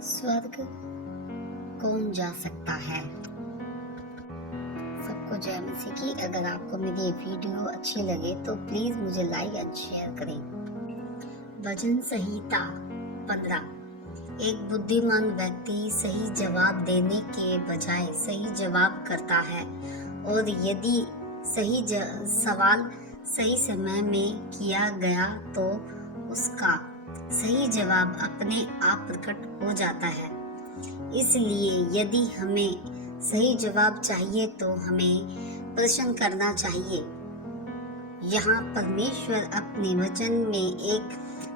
स्वर्ग कौन जा सकता है। सबको जय मसीह की। अगर आपको मेरी ये वीडियो अच्छी लगे तो प्लीज मुझे लाइक एंड शेयर करें। वचन संहिता 15। एक बुद्धिमान व्यक्ति सही जवाब देने के बजाय सही जवाब करता है, और यदि सवाल सही समय में किया गया तो उसका सही जवाब अपने आप प्रकट हो जाता है। इसलिए यदि हमें सही जवाब चाहिए तो हमें प्रश्न करना चाहिए। यहाँ परमेश्वर अपने वचन में एक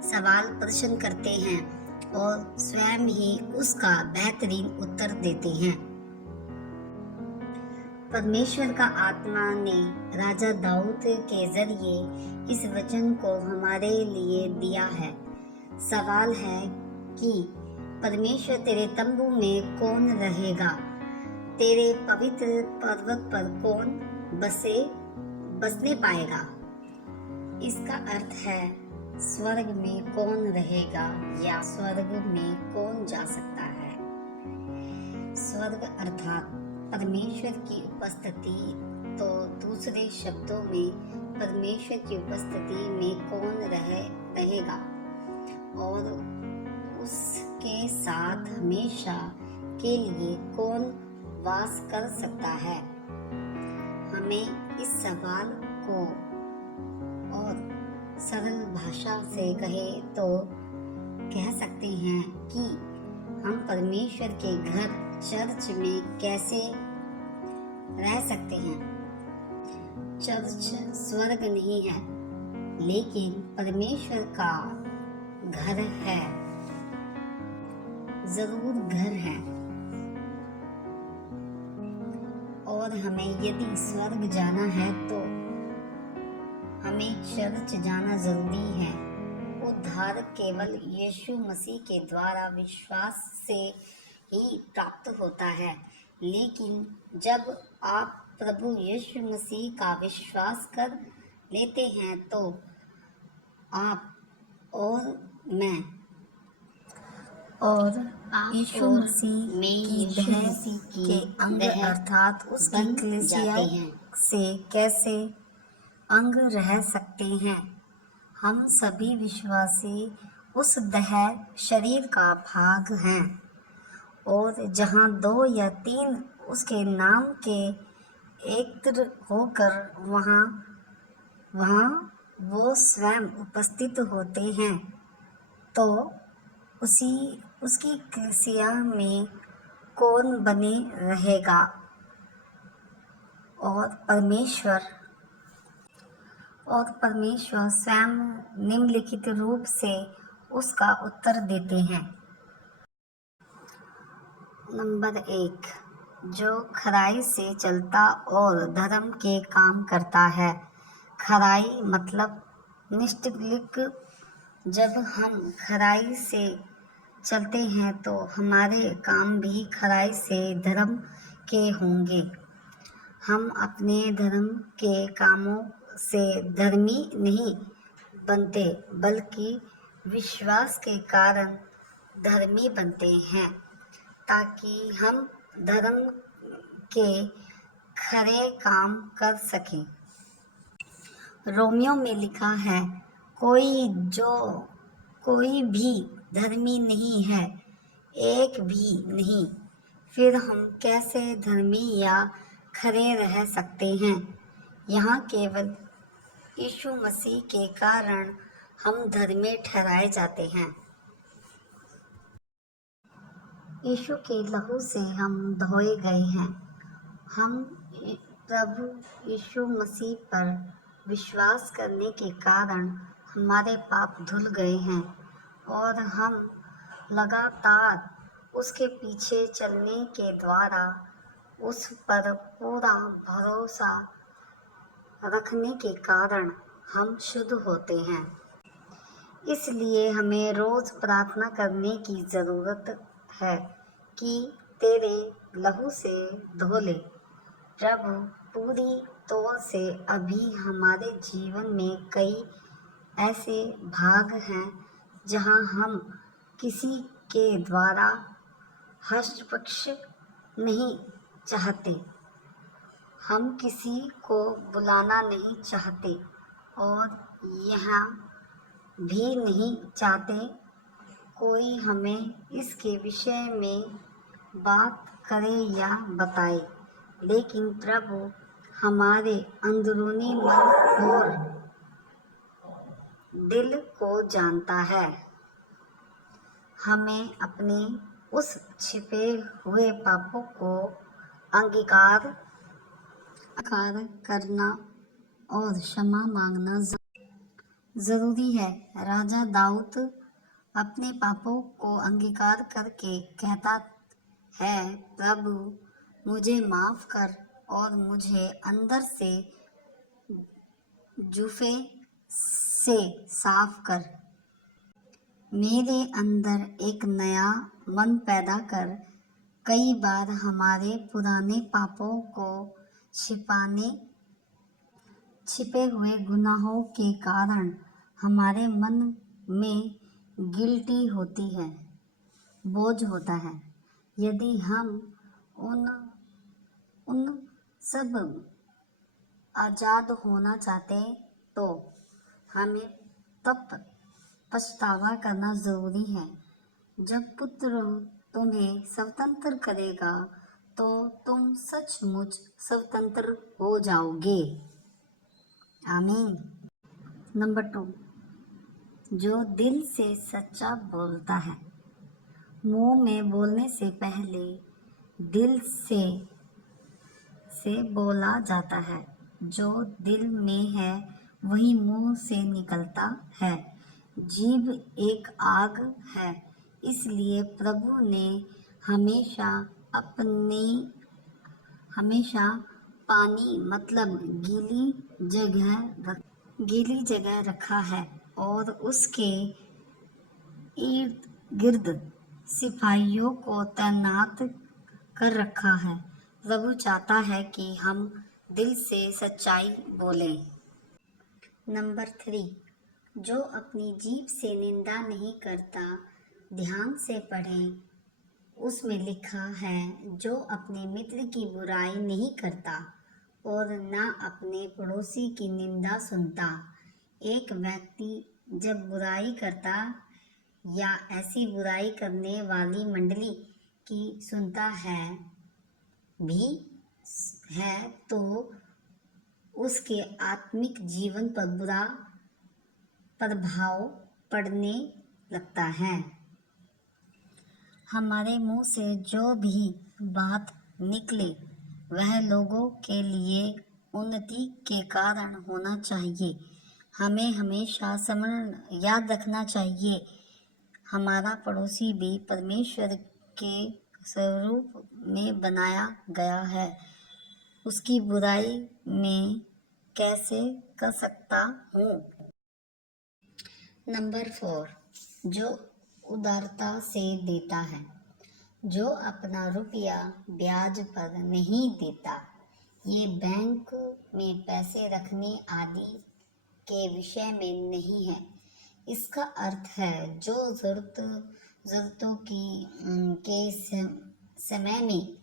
सवाल प्रश्न करते हैं और स्वयं ही उसका बेहतरीन उत्तर देते हैं। परमेश्वर का आत्मा ने राजा दाऊद के जरिए इस वचन को हमारे लिए दिया है। सवाल है कि परमेश्वर तेरे तंबू में कौन रहेगा, तेरे पवित्र पर्वत पर कौन बसने पाएगा। इसका अर्थ है स्वर्ग में कौन रहेगा या स्वर्ग में कौन जा सकता है। स्वर्ग अर्थात परमेश्वर की उपस्थिति। तो दूसरे शब्दों में परमेश्वर की उपस्थिति में कौन रहेगा और उसके साथ हमेशा के लिए कौन वास कर सकता है। हमें इस सवाल को और सरल भाषा से कहे तो कह सकते हैं कि हम परमेश्वर के घर चर्च में कैसे रह सकते हैं। चर्च स्वर्ग नहीं है, लेकिन परमेश्वर का घर है, जरूर घर है। और हमें यदि स्वर्ग जाना है तो हमें चर्च जाना जरूरी है। उद्धार केवल यीशु मसीह के द्वारा विश्वास से ही प्राप्त होता है। लेकिन जब आप प्रभु यीशु मसीह का विश्वास कर लेते हैं तो आप और मैं और यीशु मसीह की देह के अंग अर्थात उसकी कलीसिया से कैसे अंग रह सकते हैं। हम सभी विश्वासी उस देह शरीर का भाग हैं, और जहाँ 2 या 3 उसके नाम के एकत्र होकर वहाँ वो स्वयं उपस्थित होते हैं, तो उसकी कलीसिया में कौन बने रहेगा। और परमेश्वर स्वयं निम्नलिखित रूप से उसका उत्तर देते हैं। नंबर 1, जो खराई से चलता और धर्म के काम करता है। खराई मतलब निष्ठलिक। जब हम खराई से चलते हैं तो हमारे काम भी खराई से धर्म के होंगे। हम अपने धर्म के कामों से धर्मी नहीं बनते, बल्कि विश्वास के कारण धर्मी बनते हैं, ताकि हम धर्म के खरे काम कर सकें। रोमियो में लिखा है, कोई भी धर्मी नहीं है, एक भी नहीं। फिर हम कैसे धर्मी या खरे रह सकते हैं। यहाँ केवल यीशु मसीह के कारण हम धर्मी ठहराए जाते हैं। यीशु के लहू से हम धोए गए हैं। हम प्रभु यीशु मसीह पर विश्वास करने के कारण हमारे पाप धुल गए हैं, और हम लगातार उसके पीछे चलने के द्वारा उस पर पूरा भरोसा रखने के कारण हम शुद्ध होते हैं। इसलिए हमें रोज प्रार्थना करने की जरूरत है कि तेरे लहू से धो ले। प्रभु पूरी तौर से अभी हमारे जीवन में कई ऐसे भाग हैं जहां हम किसी के द्वारा हस्तक्षेप नहीं चाहते, हम किसी को बुलाना नहीं चाहते और यहाँ भी नहीं चाहते कोई हमें इसके विषय में बात करे या बताए, लेकिन प्रभु हमारे अंदरूनी मन और दिल को जानता है। हमें अपने उस छिपे हुए पापों को अंगीकार करना और क्षमा मांगना जरूरी है। राजा दाऊद अपने पापों को अंगीकार करके कहता है, प्रभु मुझे माफ कर और मुझे अंदर से जूफे से साफ कर। मेरे अंदर एक नया मन पैदा कर। कई बार हमारे पुराने पापों को छिपे हुए गुनाहों के कारण हमारे मन में गिल्टी होती है, बोझ होता है। यदि हम उन सब आज़ाद होना चाहते तो हमें तब पछतावा करना ज़रूरी है। जब पुत्र तुम्हें स्वतंत्र करेगा तो तुम सचमुच स्वतंत्र हो जाओगे। आमीन। नंबर 2, जो दिल से सच्चा बोलता है। मुंह में बोलने से पहले दिल से बोला जाता है। जो दिल में है वही मुंह से निकलता है। जीभ एक आग है, इसलिए प्रभु ने हमेशा पानी मतलब गीली जगह रखा है और उसके इर्द गिर्द सिपाहियों को तैनात कर रखा है। प्रभु चाहता है कि हम दिल से सच्चाई बोलें। नंबर 3, जो अपनी जीभ से निंदा नहीं करता। ध्यान से पढ़ें, उसमें लिखा है, जो अपने मित्र की बुराई नहीं करता और न अपने पड़ोसी की निंदा सुनता। एक व्यक्ति जब बुराई करता या ऐसी बुराई करने वाली मंडली की सुनता है तो उसके आत्मिक जीवन पर बुरा प्रभाव पड़ने लगता है। हमारे मुंह से जो भी बात निकले वह लोगों के लिए उन्नति के कारण होना चाहिए। हमें हमेशा याद रखना चाहिए, हमारा पड़ोसी भी परमेश्वर के स्वरूप में बनाया गया है। उसकी बुराई में कैसे कर सकता हूँ। नंबर 4, जो उदारता से देता है। जो अपना रुपया ब्याज पर नहीं देता, ये बैंक में पैसे रखने आदि के विषय में नहीं है। इसका अर्थ है जो ज़रूरतों के समय में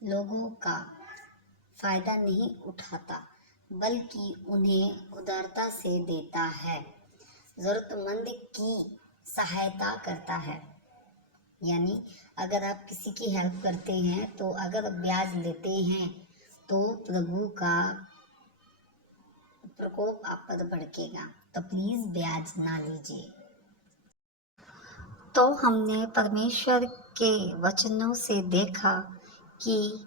लोगों का फ़ायदा नहीं उठाता, बल्कि उन्हें उदारता से देता है, ज़रूरतमंद की सहायता करता है। यानी अगर आप किसी की हेल्प करते हैं तो अगर ब्याज लेते हैं तो प्रभु का प्रकोप आप पर भड़केगा, तो प्लीज़ ब्याज ना लीजिए। तो हमने परमेश्वर के वचनों से देखा कि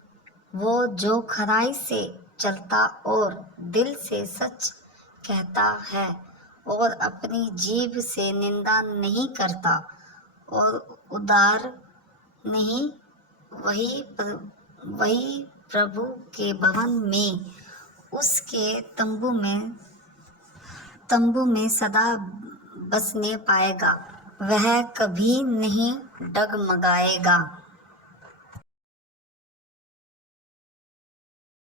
वो जो खराई से चलता और दिल से सच कहता है और अपनी जीभ से निंदा नहीं करता और उदार नहीं, वही प्रभु के भवन में उसके तंबू में सदा बसने पाएगा। वह कभी नहीं डगमगाएगा।